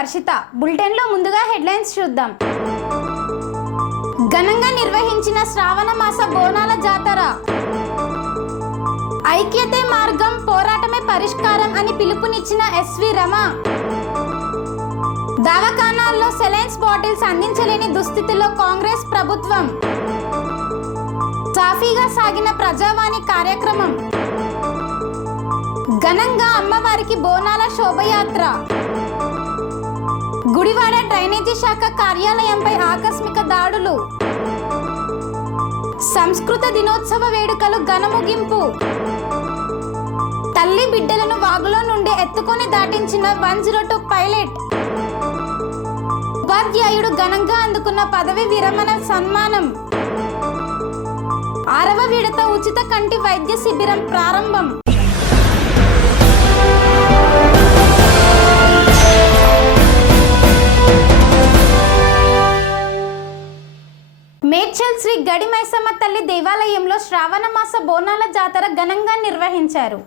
వర్షిత. బులెటిన్లో ముందుగా హెడ్లైన్స్ చూద్దాం. ఘనంగా నిర్వహించిన శ్రావణ మాస బోనాల జాతర. ఐక్యతే మార్గం, పోరాటమే పరిష్కారం అని పిలుపునిచ్చిన ఎస్వి రమ. దవాఖానాల్లో సెలైన్స్ బాటిల్స్ అందించలేని దుస్థితిలో కాంగ్రెస్ ప్రభుత్వం. సాఫీగా సాగిన ప్రజావాణి కార్యక్రమం. ఘనంగా అమ్మవారికి బోనాల శోభయాత్ర. గుడివాడ డ్రైనేజీ శాఖ కార్యాలయంపై ఆకస్మిక దాడులు. సంస్కృత దినోత్సవ వేడుకలు ఘన ముగింపు. తల్లి బిడ్డలను వాగులో నుండి ఎత్తుకొని దాటించిన 102 పైలట్. ఉపాధ్యాయుడు ఘనంగా అందుకున్న పదవి విరమణ సన్మానం. 6వ విడత ఉచిత కంటి వైద్య శిబిరం ప్రారంభం. మేడ్చల్ శ్రీ గడి మైసమ్మ తల్లి దేవాలయంలో శ్రావణ మాస బోనాల జాతర ఘనంగా నిర్వహించారు.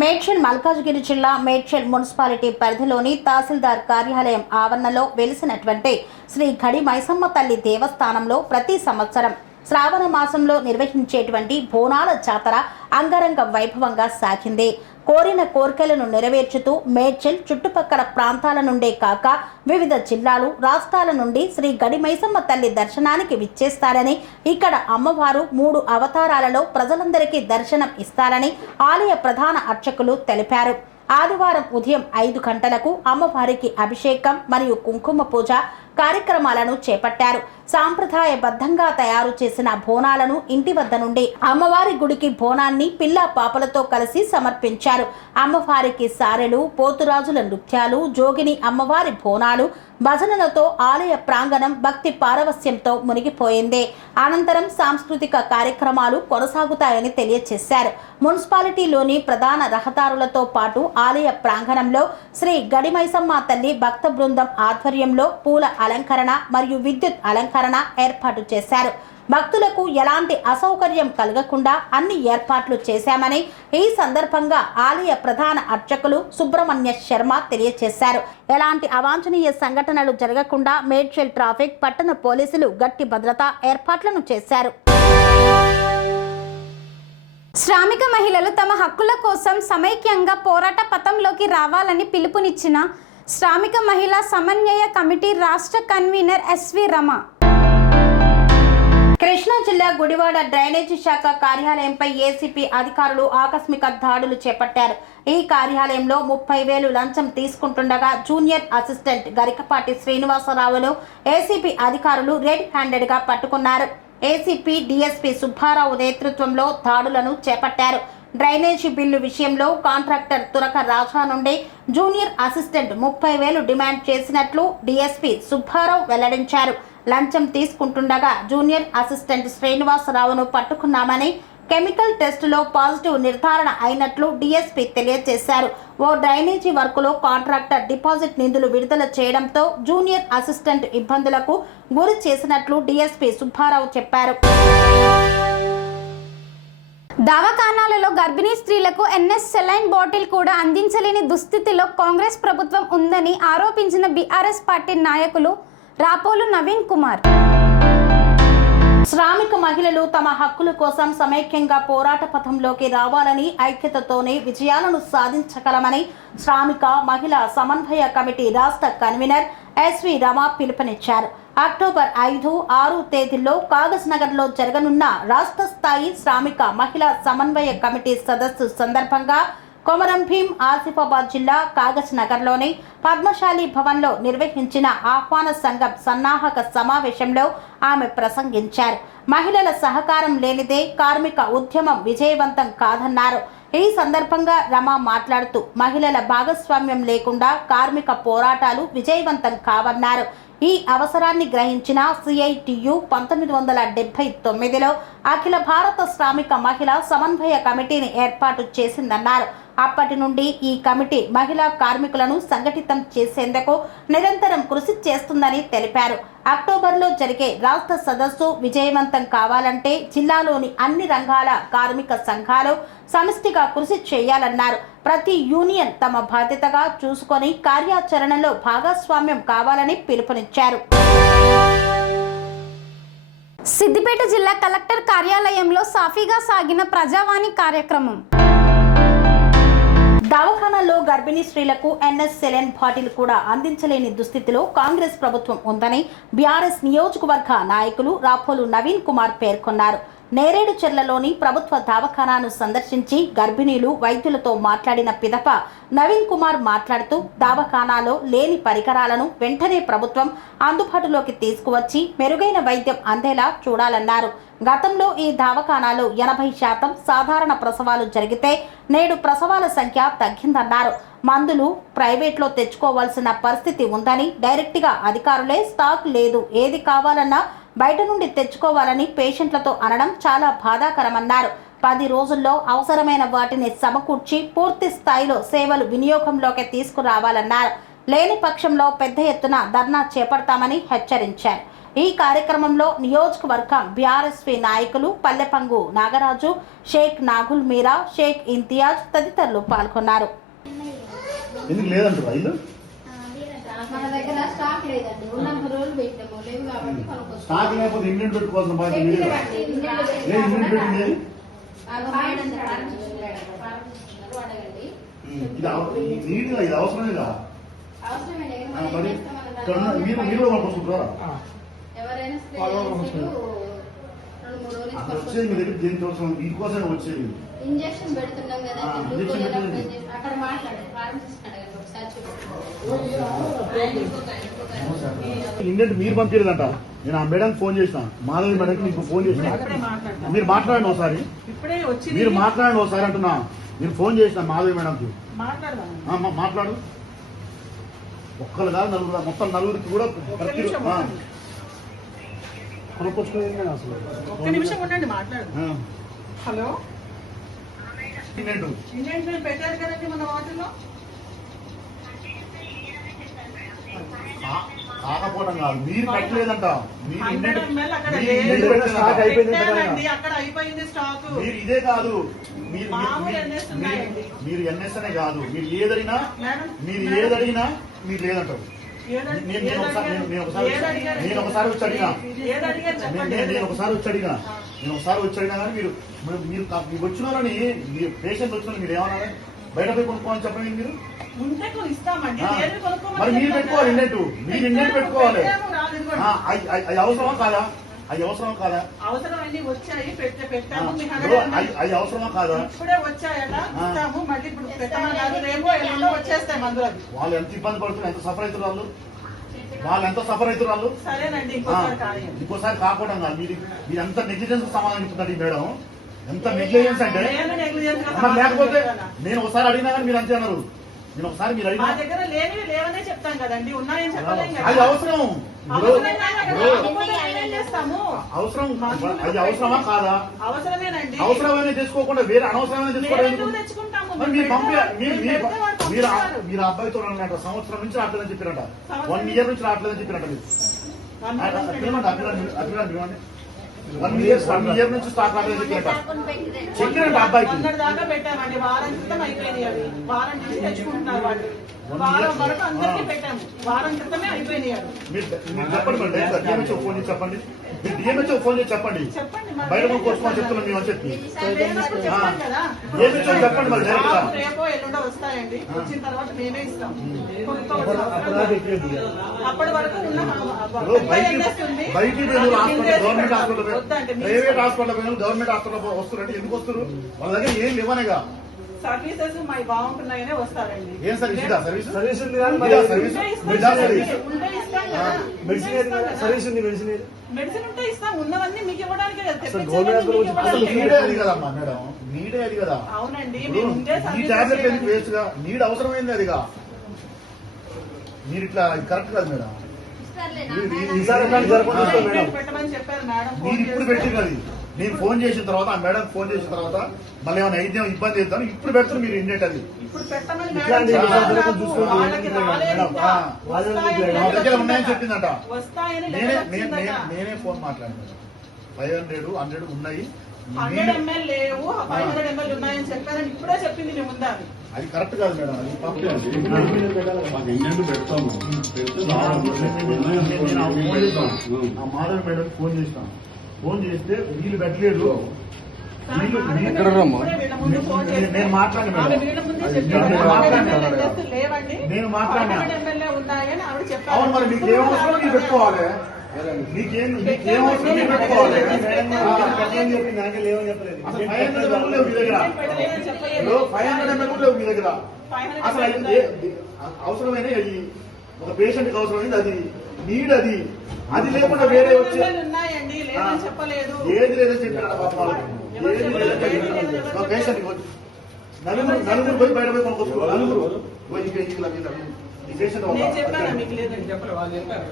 మేడ్చల్ మల్కాజ్గిరి జిల్లా మేడ్చల్ మున్సిపాలిటీ పరిధిలోని తహసీల్దార్ కార్యాలయం ఆవరణలో వెలిసినటువంటి శ్రీ గడి మైసమ్మ తల్లి దేవస్థానంలో ప్రతి సంవత్సరం శ్రావణ మాసంలో నిర్వహించేటువంటి బోనాల జాతర అంగరంగ వైభవంగా సాగింది. కోరిన కోరికలను నెరవేర్చుతూ మేడ్చల్ చుట్టుపక్కల ప్రాంతాల నుండే కాక వివిధ జిల్లాలు రాష్ట్రాల నుండి శ్రీ గడి మైసమ్మ తల్లి దర్శనానికి విచ్చేస్తారని, ఇక్కడ అమ్మవారు 3 అవతారాలలో ప్రజలందరికీ దర్శనం ఇస్తారని ఆలయ ప్రధాన అర్చకులు తెలిపారు. ఆదివారం ఉదయం 5 గంటలకు అమ్మవారికి అభిషేకం మరియు కుంకుమ పూజ కార్యక్రమాలను చేపట్టారు. సాంప్రదాయబద్ధంగా తయారు చేసిన బోనాలను ఇంటి వద్ద నుండి అమ్మవారి గుడికి బోనాన్ని పిల్ల పాపలతో కలిసి సమర్పించారు. అమ్మవారికి సారెలు, పోతురాజుల నృత్యాలు, జోగిని అమ్మవారి బోనాలు, భజనలతో ఆలయ ప్రాంగణం భక్తి పారవస్యంతో మునిగిపోయింది. అనంతరం సాంస్కృతిక కార్యక్రమాలు కొనసాగుతాయని తెలియజేశారు. మున్సిపాలిటీలోని ప్రధాన రహదారులతో పాటు ఆలయ ప్రాంగణంలో శ్రీ గడి మైసమ్మ తల్లి భక్త బృందం ఆధ్వర్యంలో పూల అలంకరణ మరియు విద్యుత్ అలంకరణ ఏర్పాటు చేశారు. భక్తులకు ఎలాంటి అసౌకర్యం కలగకుండా అన్ని ఏర్పాట్లు చేశామని ఈ సందర్భంగా ఆలయ ప్రధాన అర్చకులు సుబ్రహ్మణ్య శర్మ తెలియజేశారు. ఎలాంటి అవాంఛనీయ సంఘటనలు జరగకుండా మేడ్చల్ ట్రాఫిక్, పట్టణ పోలీసులు గట్టి భద్రతా ఏర్పాట్లను చేశారు. శ్రామిక మహిళలు తమ హక్కుల కోసం సమైక్యంగా పోరాట పథంలోకి రావాలని పిలుపునిచ్చిన శ్రామిక మహిళా సమన్వయ కమిటీ రాష్ట్ర కన్వీనర్ ఎస్వి రమ. కృష్ణా జిల్లా గుడివాడ డ్రైనేజీ శాఖ కార్యాలయంపై ఏసీపీ అధికారులు ఆకస్మిక దాడులు చేపట్టారు. ఈ కార్యాలయంలో 30,000 లంచం తీసుకుంటుండగా జూనియర్ అసిస్టెంట్ గరికపాటి శ్రీనివాసరావును ఏసీపీ అధికారులు రెడ్ హ్యాండెడ్ గా పట్టుకున్నారు. ఏసీపీ డీఎస్పీ సుబ్బారావు నేతృత్వంలో దాడులను చేపట్టారు. డ్రైనేజీ బిల్లు విషయంలో కాంట్రాక్టర్ తురక రాజా నుండి జూనియర్ అసిస్టెంట్ 30,000 డిమాండ్ చేసినట్లు డీఎస్పీ సుబ్బారావు వెల్లడించారు. లంచం తీసుకుంటుండగా జూనియర్ అసిస్టెంట్ శ్రీనివాసరావును పట్టుకున్నామని, కెమికల్ టెస్టులో పాజిటివ్ నిర్ధారణ అయినట్లు డీఎస్పీ తెలియజేశారు. ఓ డ్రైనేజీ వర్కులో కాంట్రాక్టర్ డిపాజిట్ నిధులు విడుదల చేయడంతో జూనియర్ అసిస్టెంట్ ఇబ్బందులకు గురి చేసినట్లు డీఎస్పీ సుబ్బారావు చెప్పారు. దవాఖానాలలో గర్భిణీ స్త్రీలకు ఎన్ఎస్ సెలైన్ బాటిల్ కూడా అందించలేని దుస్థితిలో కాంగ్రెస్ ప్రభుత్వం ఉందని ఆరోపించిన బీఆర్ఎస్ పార్టీ నాయకులు రాపోలు నవీన్ కుమార్. శ్రామిక మహిళలు తమ హక్కుల కోసం సమైక్యంగా పోరాట పథంలోకి రావాలని, ఐక్యతతోనే విజయాలను సాధించగలమని శ్రామిక మహిళా సమన్వయ కమిటీ రాష్ట్ర కన్వీనర్ ఎస్వి రమ పిలుపునిచ్చారు. అక్టోబర్ 5, 6 తేదీల్లో కాగజ్ నగర్లో జరగనున్న రాష్ట్ర స్థాయి శ్రామిక మహిళా సమన్వయ కమిటీ సదస్సు సందర్భంగా కొమరం భీం ఆసిఫాబాద్ జిల్లా కాగజ్ నగర్లోని పద్మశాలి భవన్లో నిర్వహించిన ఆహ్వాన సంఘం సన్నాహక సమావేశంలో ఆమె ప్రసంగించారు. మహిళల సహకారం లేనిదే కార్మిక ఉద్యమం విజయవంతం కాదన్నారు. ఈ సందర్భంగా రమ మాట్లాడుతూ మహిళల భాగస్వామ్యం లేకుండా కార్మిక పోరాటాలు విజయవంతం కావన్నారు. ఈ అవసరాన్ని గ్రహించిన సిఐటియు 1979లో అఖిల భారత శ్రామిక మహిళా సమన్వయ కమిటీని ఏర్పాటు చేసిందన్నారు. అప్పటి నుండి ఈ కమిటీ మహిళా కార్మికులను సంఘటితం చేసేందుకు నిరంతరం కృషి చేస్తుందని తెలిపారు. అక్టోబర్లో జరిగే రాష్ట్ర సదస్సు విజయవంతం కావాలంటే జిల్లాలోని అన్ని రంగాల కార్మిక సంఘాలు సమిష్టిగా కృషి చేయాలన్నారు. ప్రతి యూనియన్ తమ బాధ్యతగా చూసుకొని కార్యాచరణలో భాగస్వామ్యం కావాలని పిలుపునిచ్చారు. సిద్దిపేట జిల్లా కలెక్టర్ కార్యాలయంలో సాఫీగా సాగిన ప్రజావాణి కార్యక్రమం. దవాఖానాల్లో గర్భిణీ స్త్రీలకు ఎన్ఎస్ సెలైన్ బాటిల్ కూడా అందించలేని దుస్థితిలో కాంగ్రెస్ ప్రభుత్వం ఉందని బీఆర్ఎస్ నియోజకవర్గ నాయకులు రాపోలు నవీన్ కుమార్ పేర్కొన్నారు. నేరేడుచెర్లలోని ప్రభుత్వ దవాఖానాను సందర్శించి గర్భిణీలు వైద్యులతో మాట్లాడిన పిదప నవీన్ కుమార్ మాట్లాడుతూ దవాఖానాలో లేని పరికరాలను వెంటనే ప్రభుత్వం అందుబాటులోకి తీసుకువచ్చి మెరుగైన వైద్యం అందేలా చూడాలన్నారు. గతంలో ఈ దవాఖానాలో 80% సాధారణ ప్రసవాలు జరిగితే నేడు ప్రసవాల సంఖ్య తగ్గిందన్నారు. మందులు ప్రైవేట్లో తెచ్చుకోవాల్సిన పరిస్థితి ఉందని, డైరెక్ట్గా అధికారులే స్టాక్ లేదు, ఏది కావాలన్నా బయట నుండి తెచ్చుకోవాలని పేషెంట్లతో అనడం చాలా బాధాకరమన్నారు. 10 రోజుల్లో అవసరమైన వాటిని సమకూర్చి పూర్తి స్థాయిలో సేవలు వినియోగంలోకి తీసుకురావాలన్నారు. లేని పక్షంలో పెద్ద ఎత్తున ధర్నా చేపడతామని హెచ్చరించారు. ఈ కార్యక్రమంలో నియోజకవర్గం బీఆర్ఎస్పీ నాయకులు పల్లెపంగు నాగరాజు, షేక్ నాగుల్ మీరా, షేక్ ఇంతియాజ్ తదితరులు పాల్గొన్నారు. మన దగ్గర స్టాక్ లేదండి. ఉన్న రోజులు పెట్టాము, లేవు కాబట్టి స్టాక్ లేకపోతే ఇండియన్ పెట్టుకోవాల్సిన బాధ్యత మీదే. అడగండి. ఇది అవసరమేగా. మరి మీరు కొనుక్కొచ్చుకుంటారా? ఎవరైనా వచ్చేది మీ దగ్గర దేనికి అవసరం? దీనికోసమే వచ్చేది. ఇంజక్షన్ పెడుతున్నాం కదా, అక్కడ మాట్లాడండి. ఫార్మసిస్ట్ అడగండి ఒకసారి. ఇండియన్ మీరు పంపించలేదంట. నేను ఆ మేడం ఫోన్ చేసిన, మాధవి మేడంకి మీకు ఫోన్ చేసిన. మీరు మాట్లాడండి ఒకసారి, మీరు మాట్లాడండి ఒకసారి అంటున్నా. మీరు ఫోన్ చేసిన మాధవి మేడంకి మాట్లాడు. ఒక్కరు కాదు, నలుగురు, మొత్తం నలుగురికి కూడా ప్రతి ఒక్క నిమిషం ఉండండి, మాట్లాడు. హలో, ఇండియన్ పెట్టారు కదండి మన వాటిలో. కాకపోవడం కాదు, మీరు పెట్టలేదంట. అక్కడ అయిపోయింది స్టాక్. మీరు ఇదే కాదు, మీరు ఎన్ఎస్ అనే కాదు, మీరు ఏదైనా మీరు లేదంటారు. నేను ఒకసారి వచ్చి అడిగినా కానీ మీరు వచ్చిన వాళ్ళని, పేషెంట్ వచ్చిన మీరు ఏమన్నా బయట పోయి కొనుక్కోవాలని చెప్పండి. మీరు మరి మీరు పెట్టుకోవాలి, మీరు ఇండెంట్ పెట్టుకోవాలి. అది అవసరమా కాదా? అది అవసరం కాదా? అవసరమన్నీ వచ్చాయి, పెట్టాము. అది అవసరమా కాదా? ఇప్పుడే వచ్చాయట, ఇస్తాము. మళ్ళీ ఇప్పుడు పెట్టమన్నారు, రేపు ఎల్లుండి వచ్చేస్తాయి మందులు. వాళ్ళు ఎంత ఇబ్బంది పడుతున్నారు, ఎంత సఫర్ అవుతున్నారు వాళ్ళు ఎంత సఫర్ అవుతున్నారు. సరేనండి, ఇంకోసారి కాకపోవడం కాదు. మీరు ఎంత నెగ్లిజెన్స్ సమాధానం ఇస్తున్నారు ఈ మేడం. ఎంత నెగ్లిజెన్స్ అంటే లేకపోతే నేను ఒకసారి అడిగినా కానీ మీరు అంతే అన్నారు. నేను ఒకసారి మీరు అడిగినా దగ్గర లేవనే చెప్తాం కదండి, ఉన్నాయని చెప్పలేం. అది అవసరం, అవసరం. అది అవసరమా కాదా? అవసరమేనండి. అవసరమైన తెచ్చుకోకుండా వేరే అనవసరమైన తెచ్చుకోవడం. మీరు అబ్బాయితో అన్నట్టు సంవత్సరం నుంచి రావట్లేదని చెప్పారట, 1 year నుంచి రావట్లేదని చెప్పారట. మీరు 1 year నుంచి స్టాక్ రావట్లేదని చెప్పారట అబ్బాయికి. దాకా పెట్టామండి, వారం క్రితం అయిపోయినాయి. అవి వారం నుంచి తెచ్చుకుంటున్నారు వాళ్ళు. వారం వరకు అందరికీ పెట్టాము, వారం క్రితమే అయిపోయినాయి. మీరు చెప్పండి, మరి డిఎంహెచ్ఓ ఫోన్ చేసి చెప్పండి. మీరు డిఎంహెచ్ఓ ఫోన్ చేసి చెప్పండి, బయట కొనుక్కోమని చెప్తున్నాం మేము అని చెప్పి. డిఎంహెచ్ఓ చెప్పండి మరి డైరెక్ట్ గా. రేపో ఎల్లుండో వస్తాయండి, వచ్చిన తర్వాత మేమే ఇస్తాం. అప్పటి వరకు బయటికి గవర్నమెంట్ హాస్పిటల్, ప్రైవేట్ హాస్పిటల్ పోయిన గవర్నమెంట్ హాస్పిటల్ వస్తున్నారు. ఎందుకు వస్తారు? వాళ్ళ దగ్గర ఏం లేవనేగా. సర్వీసెస్ మై బాగుంటున్నాయనే వస్తారండి. ఏం సర్వీస్? సర్వీస్ మెడిసిన్ ఉంటే ఇస్తాం, ఉన్నవన్నీ మీకు ఇవ్వడానికి. కదమ్మా మేడం, నీడే అది కదా. అవునండి, ఈ టాబ్లెట్ ఎందుకు వేస్ట్ గా? నీడ్ అవసరమైంది అదిగా. మీరు ఇట్లా కరెక్ట్ కాదు మేడం. పెట్టమని చెప్పారు మేడం. మీరు ఇప్పుడు పెట్టింది అది. నేను ఫోన్ చేసిన తర్వాత ఆ మేడం ఫోన్ చేసిన తర్వాత మళ్ళీ ఏమైనా అయితే ఇబ్బంది అవుతాను ఇప్పుడు పెడతాను మీరు ఇండేట్ అది ఇప్పుడు పెట్టమని ఇట్లాంటి మేడం విషయాలు చెప్పారు. చూసుకోండి. వాళ్ళకి రాలేదు మేడం, ఇంకా. నా దగ్గర ఉన్నాయని చెప్పిందంట వస్తాయని నేనే లెటర్ వచ్చిందట. నేనే ఫోన్ మాట్లాడాను 500 ఉన్నాయి 100 ml లేవు 500 ml ఉన్నాయని చెప్పారని ఇప్పుడే చెప్పింది మేము ఉందా అని. అది కరెక్ట్ కాదు మేడం అది తప్పే అది. మాకు ఇండియన్ పెడతాము పెడితే నేను ఆ ఫోన్ చేస్తాను ఆ మాధవి మేడం ఫోన్ చేస్తాను ఫోన్ చేస్తే వీళ్ళు పెట్టలేదు ఎక్కడ రమ్మా? ఇప్పుడే వీళ్ళ ముందు ఫోన్ చేస్తే నేను మాట్లాడాను ఆమె మేడం వీళ్ళ ముందే అది చెప్పారు. నేను 100 మాట్లాడాను ml just లేవండి. నేను మాట్లాడినా. 100 ml ఉన్నాయని ఆవిడ చెప్పారు. అవును మరి మీకు ఏం అవసరం మీరు పెట్టుకోవాలి మీకేం అవసరం మీరు పెట్టుకోవాలి అసలు 500 ml లేవు మీ దగ్గర పెట్టలేదని చెప్పలేదు. 500 ml లేవు మీ దగ్గర 500 అసలు ml అది అవసరమైన అది ఒక పేషెంట్ కి అవసరమైంది అది నీడ్ అది లేకుండా వేరే వచ్చే 500 ml ఉన్నాయండి లేదని చెప్పలేదు. ఏది లేదని చెప్పాడు పాప వాళ్ళకి. ఏది లేదని ఒక పేషెంట్ నలుగురు పోయి బయట పోయి కొనుక్కొచ్చుకో నలుగురు పోయి ఈ పేషెంట్ నేను చెప్పాను మీకు లేదని. చెప్పలేదు వాళ్ళు చెప్పారు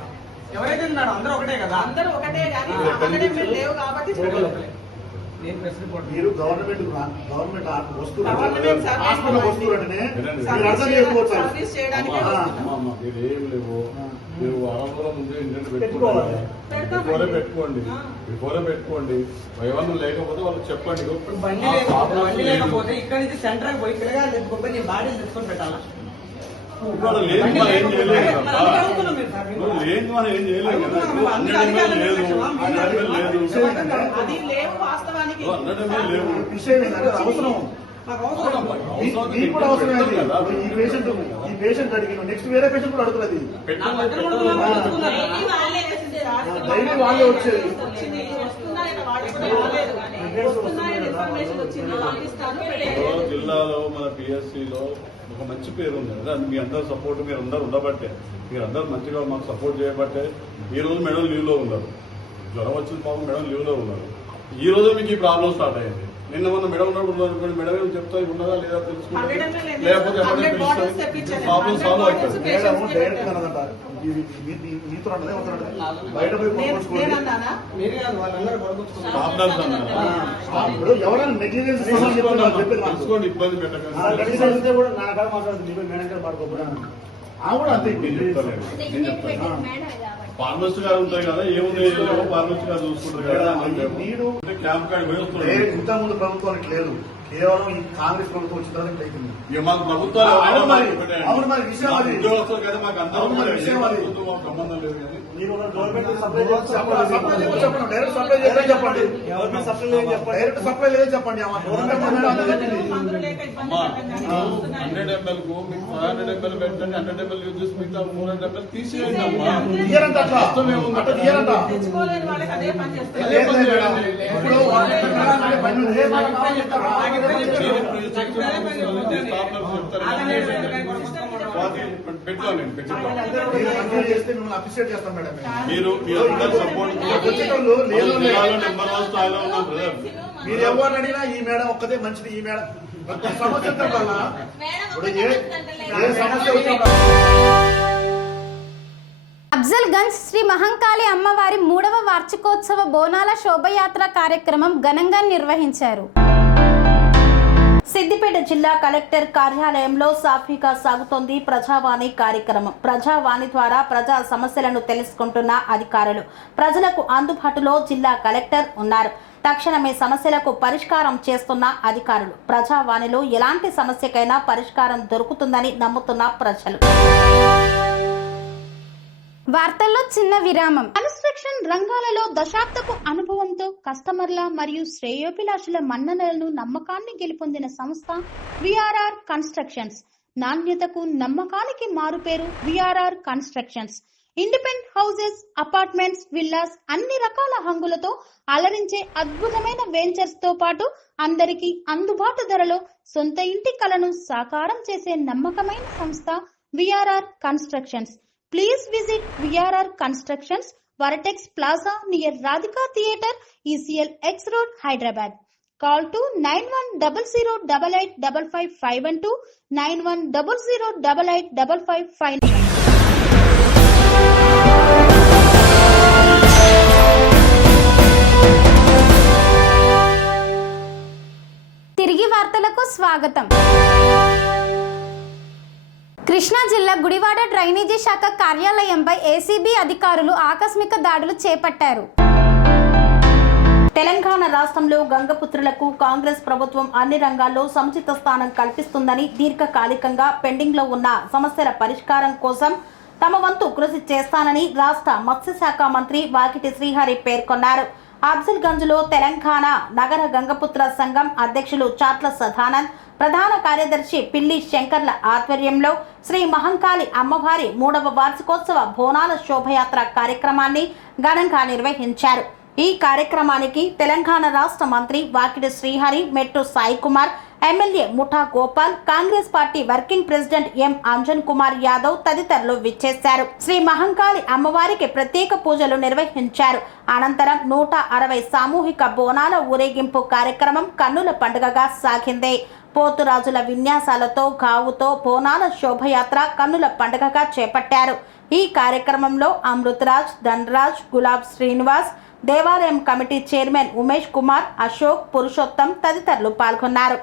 ఎవరైతే ఉన్నాడో అందరూ ఒకటే కదా అందరూ ఒకటే కానీ 100 ml లేవు కాబట్టి చెప్పలేదు. నేను ప్రెస్ రిపోర్ట్ మీరు గవర్నమెంట్ వస్తువులు గవర్నమెంట్ హాస్పిటల్ వస్తువులు అంటే మీరు అర్థం చేసుకోవచ్చు సర్వీస్ చేయడానికి మాకు ఏం లేవు మీరు వారంలో ముందు ఇండియన్ పెట్టుకోవాలి. పెట్టుకోండి బిఫోరే పెట్టుకోండి ఏమన్నా లేకపోతే వాళ్ళకి చెప్పండి ఇప్పుడు బండి లేకపోతే ఇక్కడ నుంచి సెంటర్ పోయి పిల్లగా తెచ్చుకోపోయి నేను బాడీని తెచ్చుకొని పెట్టాలా ఇక్కడ లేదు మనం ఏం చేయలేదు కదా. అందుకే అడుగుతున్నాం మీరు సార్. ఇప్పుడు లేదు మనం ఏం చేయలేదు కదా. ఇప్పుడు 100 ml లేదు 100 ml లేదు అది లేవు వాస్తవానికి. 100 ml లేవు విషయం ఏంటంటే అవసరం మాకు అవసరం మీకు కూడా అవసరం ఏంటి ఈ పేషెంట్ అడిగిన నెక్స్ట్ వేరే పేషెంట్ కూడా అడుగుతుంది నా దగ్గర కూడా ఉన్నాం, తెచ్చుకున్నాను. డైలీ వాళ్ళే వేసింది రాసి డైలీ వాళ్ళే వచ్చేది. వచ్చింది. వస్తున్నాయని వాళ్ళు కూడా రాలేదు కానీ వస్తున్నాయని ఇన్ఫర్మేషన్ వచ్చింది పంపిస్తాను పెట్టేది. జిల్లాలో మన పిఎస్సిలో ఒక మంచి పేరు ఉంది కదా అది మీ అందరు సపోర్ట్ మీరు అందరూ ఉండబట్టే మీరు అందరూ మంచిగా మాకు సపోర్ట్ చేయబట్టే ఈ రోజు మేడం లీవ్లో ఉన్నారు జ్వరం వచ్చిన పాపం మేడం లీవ్లో ఉన్నారు ఈ రోజు మీకు ఈ ప్రాబ్లం స్టార్ట్ అయ్యింది నిన్న మొన్న మేడం ఉన్నప్పుడు మేడం ఏం చెప్తా ఉన్నదా లేదా తెలుసుకుంటే 100 ml లేకపోతే 100 bottles తెప్పించాను. ప్రాబ్లం సాల్వ్ 100 అవుతుంది మేడం డైరెక్ట్ అన్నదంట మీతో అంటే బయట పోయి కొనుక్కోవాలి నేను అన్నానా మీరు కాదు వాళ్ళందరూ కొనుక్కొచ్చుకున్నారు. ప్రాబ్లమ్స్ అన్నారు ఇప్పుడు ఎవరైనా నెగ్లిజెన్స్ చెప్పేది మనసు తెలుసుకోండి ఇబ్బంది పెట్టకండి ఆవిడ అంతే నేను చెప్తాను నేను చెప్తాను ఫార్మసిస్ట్ గారు ఉంటాయి కదా ఏముంది ఫార్మసిస్ట్ గారు చూసుకుంటారు కదా నీడు క్యాంప్ కాడికి పోయి వస్తున్నాడు ఇంతకుముందు ప్రభుత్వానికి లేదు కేవలం ఈ కాంగ్రెస్ ప్రభుత్వం వచ్చిన తర్వాత అవుతుంది ఇక మాకు ప్రభుత్వాలు అవును మరి, అవును మరి విషయం అది. ఉద్యోగస్తులు కదా మాకు అందరూ అవును మరి విషయం అది. మాకు సంబంధం లేదు కానీ చెప్పండి డైరెక్ట్ సప్లై చేయాలని చెప్పండి డైరెక్ట్ సప్లై లేదని చెప్పండి మందులు లేక ఇబ్బంది పడ్డాం కానీ 100 ml కు మీకు 500 ml పెట్టండి 100 ml యూజ్ చేసి మిగతా 400 ml తీసేయండి అమ్మా తీయరంట అట్లా అట్లా తీయరంట తెచ్చుకోలేని వాళ్ళకి అదే పని చేస్తారు. లేదు మేడం. ఇప్పుడు పని ఉంది. పెట్టుకోండి మీరు మంచిగా చేస్తే మిమ్మల్ని అప్రిషియేట్ చేస్తాం మేడం మీరు అందరూ సపోర్ట్ వచ్చేటోళ్ళు లేదు నెంబర్ 1 స్థాయిలో ఉన్నాం బ్రదర్ మీరు ఎవరిని అడిగినా ఈ మేడం ఒక్కతే మంచిది ఈ మేడం ప్రతి సమస్య వల్ల ఇప్పుడు ఏ సమస్య వచ్చినా అఫ్జల్గంజ్ శ్రీ మహంకాళి అమ్మవారి 3వ వార్షికోత్సవ బోనాల శోభయాత్ర కార్యక్రమం ఘనంగా నిర్వహించారు. సిద్దిపేట జిల్లా కలెక్టర్ కార్యాలయంలో సాఫీగా సాగుతోంది ప్రజావాణి కార్యక్రమం. ప్రజావాణి ద్వారా ప్రజా సమస్యలను తెలుసుకుంటున్న అధికారులు, ప్రజలకు అందుబాటులో జిల్లా కలెక్టర్ ఉన్నారు. తక్షణమే సమస్యలకు పరిష్కారం చేస్తున్న అధికారులు. ప్రజావాణిలో ఎలాంటి సమస్యకైనా పరిష్కారం దొరుకుతుందని నమ్ముతున్న ప్రజలు. వార్తల్లో చిన్న విరామం. కన్స్ట్రక్షన్ రంగాలలో దశాబ్దపు అనుభవంతో కస్టమర్ల మరియు శ్రేయోభిలాషుల మన్ననలను నమ్మకాన్ని గెలుపొందిన సంస్థ విఆర్ఆర్ కన్స్ట్రక్షన్స్. నాణ్యతకు నమ్మకానికి మారుపేరు VRR constructions. Independent houses, apartments, villas అన్ని రకాల హంగులతో అలరించే అద్భుతమైన వెంచర్స్ తో పాటు అందరికీ అందుబాటు ధరలో సొంత ఇంటి కలను సాకారం చేసే నమ్మకమైన సంస్థ VRR constructions. Please visit VRR Constructions, Varatex Plaza near Radhika Theatre, ECL X Road, Hyderabad. Call to 9100885552, 9100885559. స్వాగతం. కృష్ణా జిల్లా గుడివాడ డ్రైనేజీ శాఖ కార్యాలయంపై ఏసీబీ అధికారులు ఆకస్మిక దాడులు చేపట్టారు. తెలంగాణ రాష్ట్రంలో గంగపుత్రులకు కాంగ్రెస్ ప్రభుత్వం అన్ని రంగాల్లో సముచిత స్థానం కల్పిస్తుందని, దీర్ఘకాలికంగా పెండింగ్లో ఉన్న సమస్యల పరిష్కారం కోసం తమ వంతు కృషి చేస్తానని రాష్ట్ర మత్స్యశాఖ మంత్రి వాకిటి శ్రీహరి పేర్కొన్నారు. అఫ్జల్గంజ్లో తెలంగాణ నగర గంగపుత్ర సంఘం అధ్యక్షులు చాట్ల సదానంద్, ప్రధాన కార్యదర్శి పిల్లి శంకర్ల ఆధ్వర్యంలో శ్రీ మహంకాళి అమ్మవారి 3వ వార్షికోత్సవ బోనాల శోభయాత్ర కార్యక్రమాన్ని ఘనంగా నిర్వహించారు. ఈ కార్యక్రమానికి తెలంగాణ రాష్ట్ర మంత్రి వాకిటి శ్రీహరి, మెట్టు సాయి కుమార్, ఎమ్మెల్యే ముఠా Gopal, Congress party working president M Anjan Kumar Yadav తదితరులు విచ్చేశారు. శ్రీ మహంకాళి అమ్మవారికి ప్రత్యేక పూజలు నిర్వహించారు. అనంతరం 160 సామూహిక బోనాల ఊరేగింపు కార్యక్రమం కన్నుల పండుగగా సాగింది. పోతురాజుల విన్యాసాలతో గావుతో బోనాల శోభయాత్ర కన్నుల పండుగగా చేపట్టారు. ఈ కార్యక్రమంలో అమృతరాజ్, ధనరాజ్, గులాబ్ శ్రీనివాస్, దేవాలయం కమిటీ చైర్మన్ ఉమేష్ కుమార్, అశోక్, పురుషోత్తం తదితరులు పాల్గొన్నారు.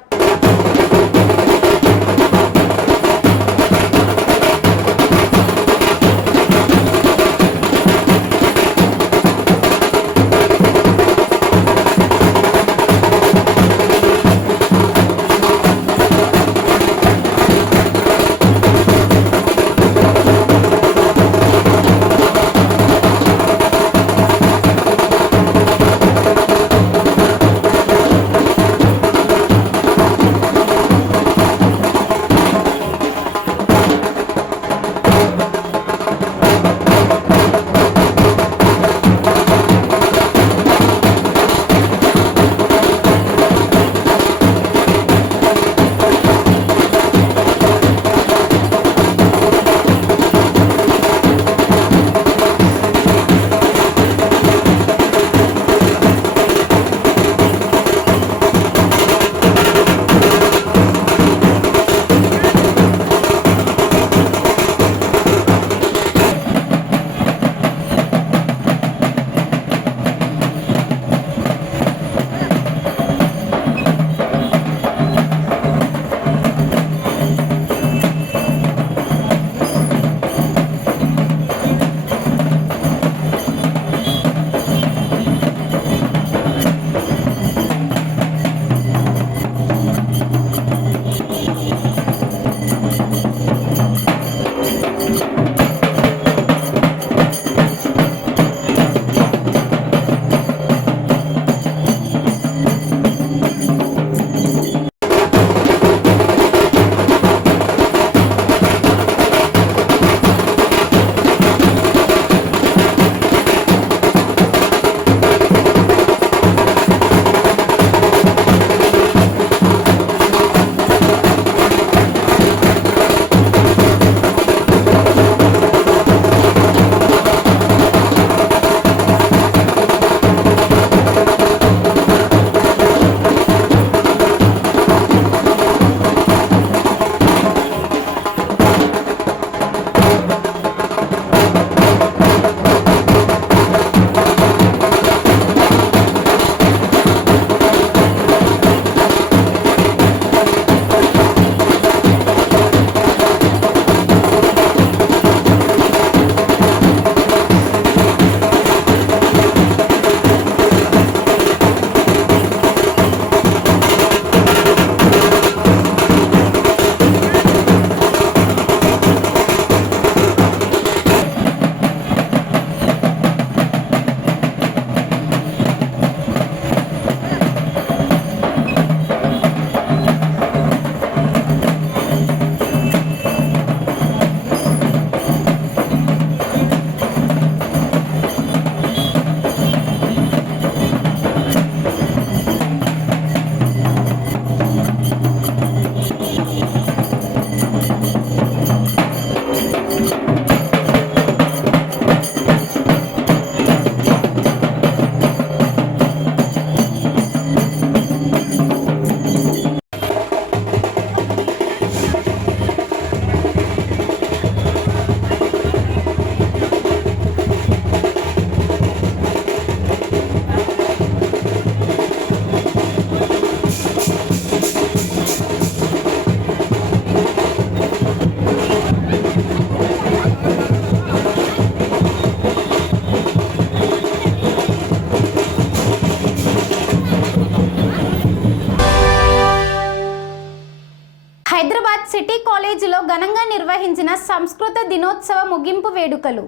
హైదరాబాద్ సిటీ కాలేజీలో ఘనంగా నిర్వహించిన సంస్కృత దినోత్సవ ముగింపు వేడుకలు.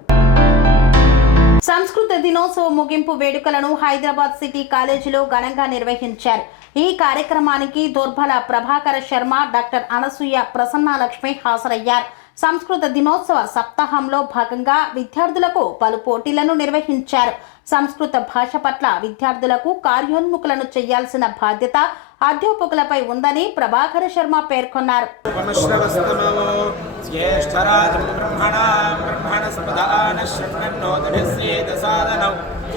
సంస్కృత దినోత్సవ ముగింపు వేడుకలను హైదరాబాద్ సిటీ కాలేజీలో ఘనంగా నిర్వహించారు. ఈ కార్యక్రమానికి దోర్బల ప్రభాకర శర్మ, డాక్టర్ అనసూయ ప్రసన్నలక్ష్మి హాజరయ్యారు. సంస్కృత దినోత్సవ సప్తాహంలో భాగంగా విద్యార్థులకు పలు పోటీలను నిర్వహించారు. సంస్కృత భాష పట్ల విద్యార్థులకు కార్యోన్ముఖులను చేయాల్సిన బాధ్యత అధ్యాపకులపై ఉందని ప్రభాకర శర్మ పేర్కొన్నారు.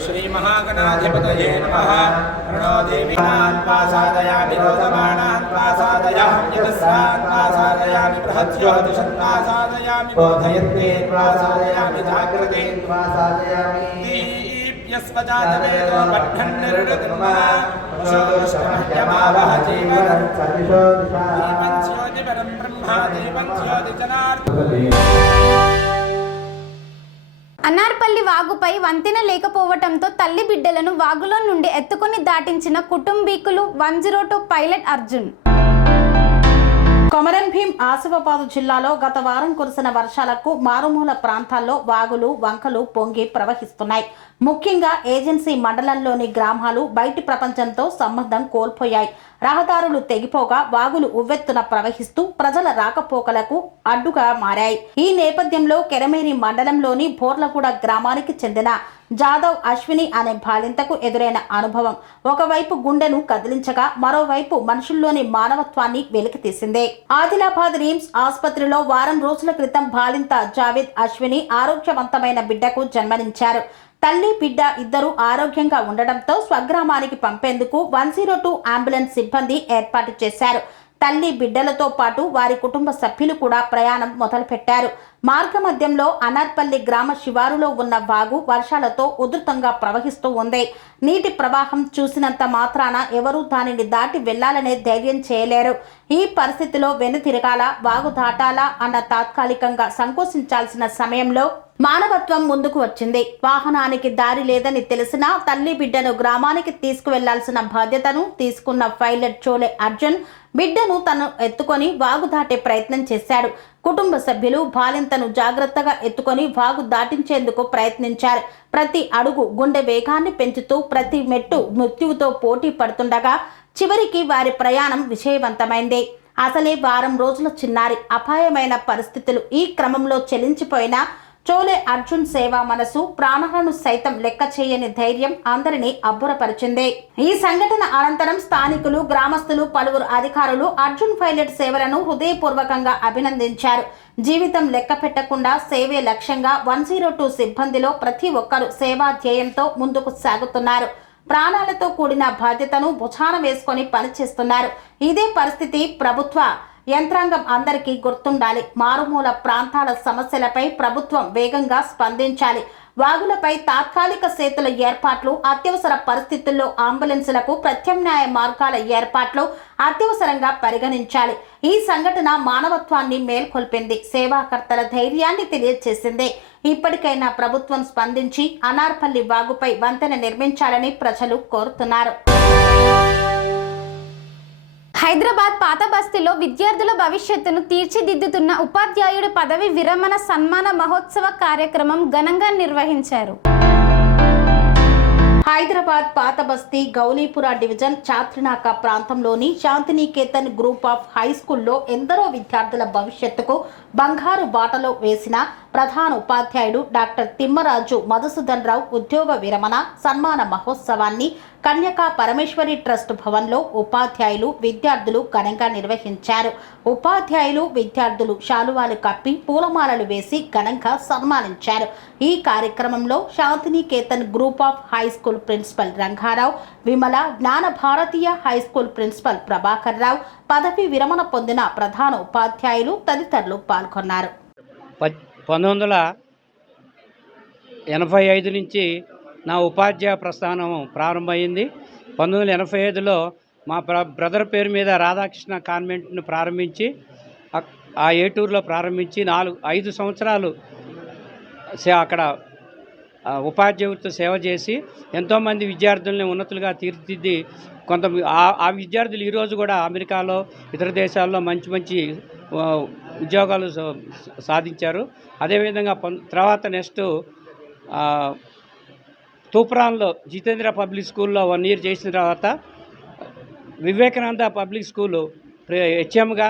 శ్రీ మహాగణాధిపతయే నమః. ప్రణో దేవీనాన్ పాసాదయామి రోదమానాన్ పాసాదయామి యతస్రాన్ పాసాదయామి బృహజ్యోతిషం పాసాదయామి బోధయత్నేన్ పాసాదయామి జాగ్రతేన్ పాసాదయామి దీప్యస్వజాతవేదో బద్ధన్నిర్డుతున్మః శోషమహ్యమావహ జీవనం సర్విశోదిషా దీపం జ్యోతిపరం బ్రహ్మ దీపం జ్యోతిజనార్దనం. అన్నార్పల్లి వాగుపై వంతెన లేకపోవడంతో తల్లి బిడ్డలను వాగులో నుండి ఎత్తుకొని దాటించిన కుటుంబీకులు. 102 పైలట్ అర్జున్. కొమరం భీం ఆసిఫాబాద్ జిల్లాలో గత వారం కురిసిన వర్షాలకు మారుమూల ప్రాంతాల్లో వాగులు, వంకలు పొంగి ప్రవహిస్తున్నాయి. ముఖ్యంగా ఏజెన్సీ మండలంలోని గ్రామాలు బయటి ప్రపంచంతో సంబంధం కోల్పోయాయి. రహదారులు తెగిపోగా వాగులు ఉవ్వెత్తున ప్రవహిస్తూ ప్రజల రాకపోకలకు అడ్డుగా మారాయి. ఈ నేపథ్యంలో కెరమేరి మండలంలోని బోర్లగూడ గ్రామానికి చెందిన జాదవ్ అశ్విని అనే బాలింతకు ఎదురైన అనుభవం ఒకవైపు గుండెను కదిలించగా మరోవైపు మనుషుల్లోని మానవత్వాన్ని వెలికితీసింది. ఆదిలాబాద్ రిమ్స్ ఆసుపత్రిలో వారం రోజుల క్రితం బాలింత జావేద్ అశ్విని ఆరోగ్యవంతమైన బిడ్డకు జన్మనిచ్చారు. తల్లి, బిడ్డ ఇద్దరు ఆరోగ్యంగా ఉండడంతో స్వగ్రామానికి పంపేందుకు 102 అంబులెన్స్ సిబ్బంది ఏర్పాటు చేశారు. తల్లి, బిడ్డలతో పాటు వారి కుటుంబ సభ్యులు కూడా ప్రయాణం మొదలుపెట్టారు. మార్గమధ్యంలో అనార్పల్లి గ్రామ శివారులో ఉన్న వాగు వర్షాలతో ఉధృతంగా ప్రవహిస్తూ ఉంది. నీటి ప్రవాహం చూసినంత మాత్రాన ఎవరూ దానిని దాటి వెళ్లాలనే ధైర్యం చేయలేరు. ఈ పరిస్థితిలో వెనుతిరగాల, వాగు దాటాలా అన్న తాత్కాలికంగా సంకోచించాల్సిన సమయంలో మానవత్వం ముందుకు వచ్చింది. వాహనానికి దారి లేదని తెలిసినా తల్లి, బిడ్డను గ్రామానికి తీసుకువెళ్లాల్సిన బాధ్యతను తీసుకున్న పైలట్ చోలే అర్జున్ బిడ్డను తను ఎత్తుకొని వాగు దాటే ప్రయత్నం చేశాడు. కుటుంబ సభ్యులు బాలింతను జాగ్రత్తగా ఎత్తుకొని వాగు దాటించేందుకు ప్రయత్నించారు. ప్రతి అడుగు గుండె వేగాన్ని పెంచుతూ ప్రతి మెట్టు మృత్యువుతో పోటీ పడుతుండగా చివరికి వారి ప్రయాణం విజయవంతమైంది. అసలే వారం రోజుల చిన్నారి అపాయమైన పరిస్థితులు. ఈ క్రమంలో చెలించిపోయిన చోలే అర్జున్ సేవా మనసు, ప్రాణాలను సైతం లెక్క చేయని ధైర్యం అందరినీ అబ్బురపరిచింది. ఈ సంఘటన అనంతరం స్థానికులు, గ్రామస్తులు, పలువురు అధికారులు అర్జున్ పైలట్ సేవలను హృదయపూర్వకంగా అభినందించారు. జీవితం లెక్క పెట్టకుండా సేవే లక్ష్యంగా 102 సిబ్బందిలో ప్రతి ఒక్కరూ సేవా ధ్యేయంతో ముందుకు సాగుతున్నారు. ప్రాణాలతో కూడిన బాధ్యతను భుజాన వేసుకొని పనిచేస్తున్నారు. ఇదే పరిస్థితి ప్రభుత్వ యంత్రాంగం అందరికీ గుర్తుండాలి. మారుమూల ప్రాంతాల సమస్యలపై ప్రభుత్వం వేగంగా స్పందించాలి. వాగులపై తాత్కాలిక సేతుల ఏర్పాట్లు, అత్యవసర పరిస్థితుల్లో అంబులెన్సులకు ప్రత్యామ్నాయ మార్గాల ఏర్పాట్లు అత్యవసరంగా పరిగణించాలి. ఈ సంఘటన మానవత్వాన్ని మేల్కొల్పింది, సేవాకర్తల ధైర్యాన్ని తెలియజేసింది. ఇప్పటికైనా ప్రభుత్వం స్పందించి అనార్పల్లి వాగుపై వంతెన నిర్మించాలని ప్రజలు కోరుతున్నారు. హైదరాబాద్ పాత బస్తీలో విద్యార్థుల భవిష్యత్తును తీర్చిదిద్దుతున్న ఉపాధ్యాయుడి పదవి విరమణ సన్మాన మహోత్సవ కార్యక్రమం ఘనంగా నిర్వహించారు. హైదరాబాద్ పాత బస్తీ గౌలీపుర డివిజన్ చాత్రినాక ప్రాంతంలోని శాంతినికేతన్ గ్రూప్ ఆఫ్ హై స్కూల్లో ఎందరో విద్యార్థుల భవిష్యత్తుకు బంగారు బాటలో వేసిన ప్రధాన ఉపాధ్యాయుడు డాక్టర్ తిమ్మరాజు మధుసూదన్ రావు ఉద్యోగ విరమణ సన్మాన మహోత్సవాన్ని కన్యకా పరమేశ్వరి ట్రస్ట్ భవన్లో ఉపాధ్యాయులు, విద్యార్థులు ఘనంగా నిర్వహించారు. ఉపాధ్యాయులు, విద్యార్థులు శాలువాలు కప్పి పూలమాలలు వేసి ఘనంగా సన్మానించారు. ఈ కార్యక్రమంలో Shantiniketan group of high school principal Rangarao, Vimala, Gyana Bharatiya high school principal Prabhakar Rao, పదవి విరమణ పొందిన ప్రధాన ఉపాధ్యాయులు తదితరులు పాల్గొన్నారు. 1985 నుంచి నా ఉపాధ్యాయ ప్రస్థానం ప్రారంభమైంది. 1985లో మా బ్రదర్ పేరు మీద రాధాకృష్ణ కాన్వెంట్ను ప్రారంభించి ఆ ఏటూరులో ప్రారంభించి 5 సంవత్సరాలు అక్కడ ఉపాధ్యాయులతో సేవ చేసి ఎంతోమంది విద్యార్థుల్ని ఉన్నతులుగా తీర్చిదిద్ది ఆ విద్యార్థులు ఈరోజు కూడా అమెరికాలో ఇతర దేశాల్లో మంచి మంచి ఉద్యోగాలు సాధించారు. అదేవిధంగా తర్వాత నెక్స్ట్ తూప్రాన్లో జితేంద్ర పబ్లిక్ స్కూల్లో 1 year చేసిన తర్వాత వివేకానంద పబ్లిక్ స్కూలు హెచ్ఎంగా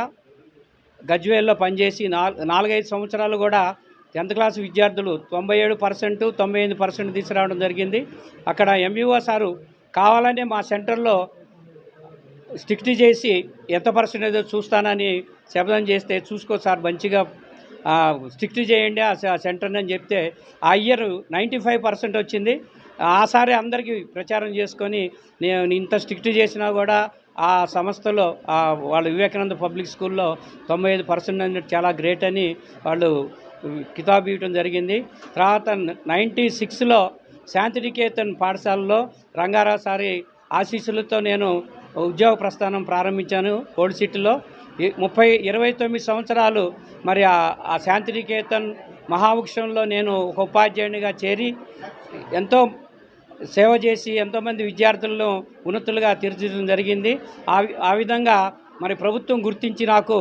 గజ్వేల్లో పనిచేసి 4-5 సంవత్సరాలు కూడా 10th క్లాస్ విద్యార్థులు 97%, 99% తీసుకురావడం జరిగింది. అక్కడ ఎంఈఓ సారు కావాలనే మా సెంటర్లో స్ట్రిక్ట్ చేసి ఎంత పర్సెంటేజ్ చూస్తానని శపథం చేస్తే, చూసుకో సార్ మంచిగా స్ట్రిక్ట్ చేయండి ఆ సెంటర్ని అని చెప్తే ఆ ఇయర్ 95% వచ్చింది. ఆ సారి అందరికీ ప్రచారం చేసుకొని నేను ఇంత స్ట్రిక్ట్ చేసినా కూడా ఆ సంస్థలో వాళ్ళు వివేకానంద పబ్లిక్ స్కూల్లో 95% అనేది చాలా గ్రేట్ అని వాళ్ళు కితాబు ఇవ్వడం జరిగింది. తర్వాత 96లో శాంతినికేతన్ పాఠశాలలో రంగారావు సారి ఆశీస్సులతో నేను ఉద్యోగ ప్రస్థానం ప్రారంభించాను. ఓల్డ్ సిటీలో 29 సంవత్సరాలు మరి ఆ శాంతినికేతన్ మహావృక్షంలో నేను ఒక ఉపాధ్యాయునిగా చేరి ఎంతో సేవ చేసి ఎంతోమంది విద్యార్థులను ఉన్నతులుగా తీర్చిదిద్దడం జరిగింది. ఆ విధంగా మరి ప్రభుత్వం గుర్తించి నాకు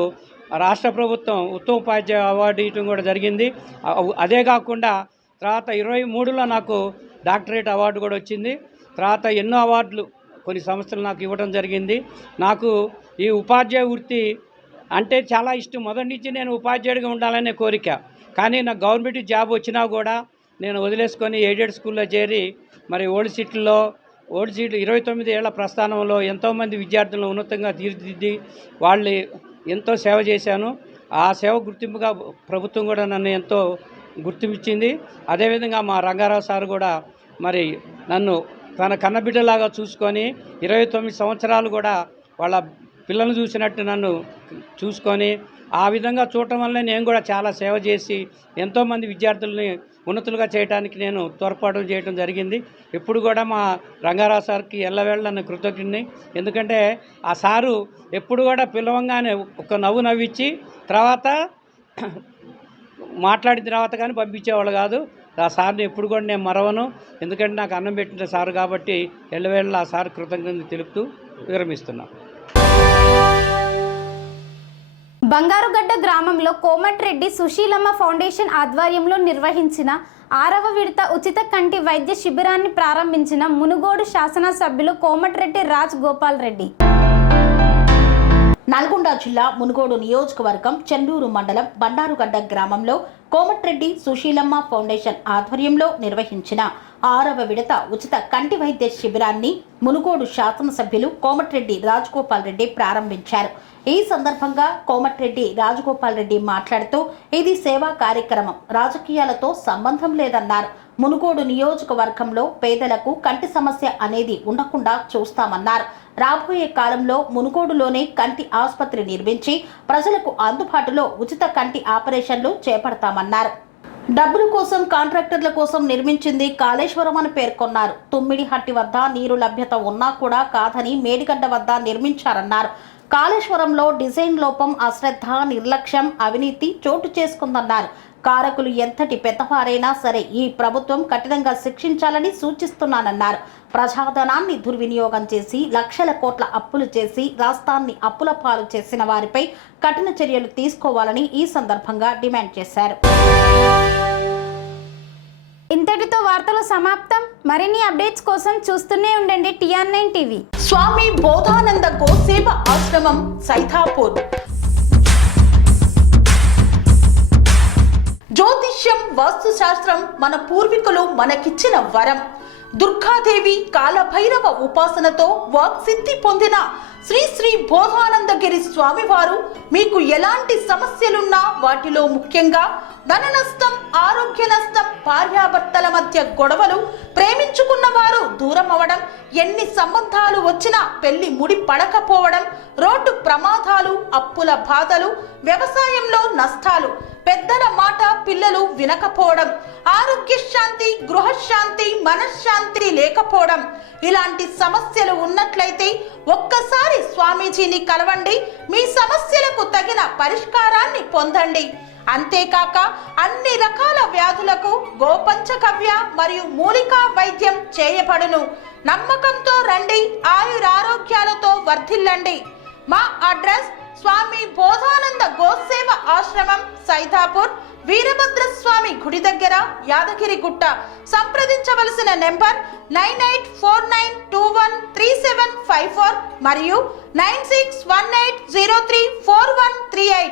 రాష్ట్ర ప్రభుత్వం ఉత్తమ ఉపాధ్యాయ అవార్డు ఇవ్వడం కూడా జరిగింది. అదే కాకుండా తర్వాత 23లో నాకు డాక్టరేట్ అవార్డు కూడా వచ్చింది. తర్వాత ఎన్నో అవార్డులు కొన్ని సంస్థలు నాకు ఇవ్వడం జరిగింది. నాకు ఈ ఉపాధ్యాయ వృత్తి అంటే చాలా ఇష్టం. మొదటి నుంచి నేను ఉపాధ్యాయుడిగా ఉండాలనే కోరిక. కానీ నాకు గవర్నమెంట్ జాబ్ వచ్చినా కూడా నేను వదిలేసుకొని ఎయిడెడ్ స్కూల్లో చేరి మరి ఓల్డ్ సిటీలో 29 ఏళ్ల ప్రస్థానంలో ఎంతోమంది విద్యార్థులను ఉన్నతంగా తీర్చిదిద్ది వాళ్ళు ఎంతో సేవ చేశాను. ఆ సేవ గుర్తింపుగా ప్రభుత్వం కూడా నన్ను ఎంతో గుర్తించింది. అదేవిధంగా మా రంగారావు సార్ కూడా మరి నన్ను తన కన్నబిడ్డలాగా చూసుకొని 29 సంవత్సరాలు కూడా వాళ్ళ పిల్లలను చూసినట్టు నన్ను చూసుకొని ఆ విధంగా చూడటం వల్లనే నేను కూడా చాలా సేవ చేసి ఎంతోమంది విద్యార్థులని ఉన్నతులుగా చేయడానికి నేను తోడ్పాటు చేయడం జరిగింది. ఎప్పుడు కూడా మా రంగారావు సార్కి ఎల్లవేళ నన్ను కృతజ్ఞుడిని. ఎందుకంటే ఆ సారు ఎప్పుడు కూడా పిలవంగానే ఒక నవ్వు నవ్వించి తర్వాత మాట్లాడిన తర్వాత కానీ పంపించేవాళ్ళు కాదు. ఆ సార్ని ఎప్పుడు కూడా నేను మరవను. ఎందుకంటే నాకు అన్నం పెట్టిన సారు కాబట్టి ఎల్లవేళ ఆ సార్ కృతజ్ఞతలు తెలుపుతూ విరమిస్తున్నాను. బంగారుగడ్డ గ్రామంలో కోమటిరెడ్డి సుశీలమ్మ ఫౌండేషన్ ఆధ్వర్యంలో నిర్వహించిన 6వ విడత ఉచిత కంటి వైద్య శిబిరాన్ని ప్రారంభించిన మునుగోడు శాసనసభ్యులు కోమటిరెడ్డి రాజ్ గోపాల్ రెడ్డి. నల్గొండ జిల్లా మునుగోడు నియోజకవర్గం చెండూరు మండలం బండారుగడ్డ గ్రామంలో కోమటిరెడ్డి సుశీలమ్మ ఫౌండేషన్ ఆధ్వర్యంలో నిర్వహించిన 6వ విడత ఉచిత కంటి వైద్య శిబిరాన్ని మునుగోడు శాసనసభ్యులు కోమటిరెడ్డి రాజగోపాల్ రెడ్డి ప్రారంభించారు. ఈ సందర్భంగా కోమటిరెడ్డి రాజగోపాల్ రెడ్డి మాట్లాడుతూ ఇది సేవా కార్యక్రమం, రాజకీయాలతో సంబంధం లేదన్నారు. మునుగోడు నియోజకవర్గంలో పేదలకు కంటి సమస్య అనేది ఉండకుండా చూస్తామన్నారు. రాబోయే కాలంలో మునుగోడులోనే కంటి ఆసుపత్రి నిర్మించి ప్రజలకు అందుబాటులో ఉచిత కంటి ఆపరేషన్లు చేపడతామన్నారు. డబ్బుల కోసం కాంట్రాక్టర్ల కోసం నిర్మించింది కాళేశ్వరం అని పేర్కొన్నారు. తుమ్మిడిహట్టి వద్ద నీరు లభ్యత ఉన్నా కూడా కాదని మేడిగడ్డ వద్ద నిర్మించారన్నారు. కాళేశ్వరంలో డిజైన్ లోపం, అశ్రద్ధ, నిర్లక్ష్యం, అవినీతి చోటు చేసుకుందన్నారు. కారకులు ఎంతటి పెద్దవారైనా సరే ఈ ప్రభుత్వం కఠినంగా శిక్షించాలని సూచిస్తున్నానన్నారు. ప్రజాధనాన్ని దుర్వినియోగం చేసి లక్షల కోట్ల అప్పులు చేసి రాష్ట్రాన్ని అప్పుల పాలు చేసిన వారిపై కఠిన చర్యలు తీసుకోవాలని ఈ సందర్భంగా డిమాండ్ చేశారు. ఇంతటితో వార్తలు సమాప్తం. మరిన్ని అప్డేట్స్ కోసం చూస్తూనే ఉండండి TR9 టీవీ. స్వామి బోధానంద గోసేవ ఆశ్రమం సైథాపూర్. జ్యోతిష్యం, వాస్తుశాస్త్రం మన పూర్వీకులు మనకిచ్చిన వరం. దుర్గాదేవి, కాలభైరవ ఉపాసనతో వాక్సిద్ధి పొందిన శ్రీ శ్రీ బోధానందగిరి స్వామివారు మీకు ఎలాంటి సమస్యలున్నా, వాటిలో ముఖ్యంగా ధన నష్టం, ఆరోగ్య నష్టం, భార్యాభర్తల మధ్య గొడవలు, ప్రేమించుకున్న వారు దూరం అవడం, ఎన్ని సంబంధాలు వచ్చినా పెళ్లి ముడి పడకపోవడం, రోడ్డు ప్రమాదాలు, అప్పుల బాధలు, వ్యవసాయంలో నష్టాలు, పెద్దల మాట పిల్లలు వినకపోవడం, ఆరోగ్య శాంతి, గృహశాంతి, మనశ్శాంతి లేకపోవడం, ఇలాంటి సమస్యలు ఉన్నట్లయితే ఒక్కసారి స్వామీజీని కలవండి. మీ సమస్యలకు తగిన పరిష్కారాన్ని పొందండి. అంతేకాక అన్ని రకాల వ్యాధులకు గోపంచకవ్య మరియు మూలికా వైద్యం చేయబడును. నమ్మకంతో రండి, ఆయురారోగ్యాలతో వర్ధిల్లండి. మా అడ్రస్ స్వామి బోధానంద గోసేవ ఆశ్రమం, సైదాపూర్, వీరభద్రస్వామి గుడి దగ్గర, యాదగిరిగుట్ట. సంప్రదించవలసిన నెంబర్ 9849213754 మరియు 9618034138.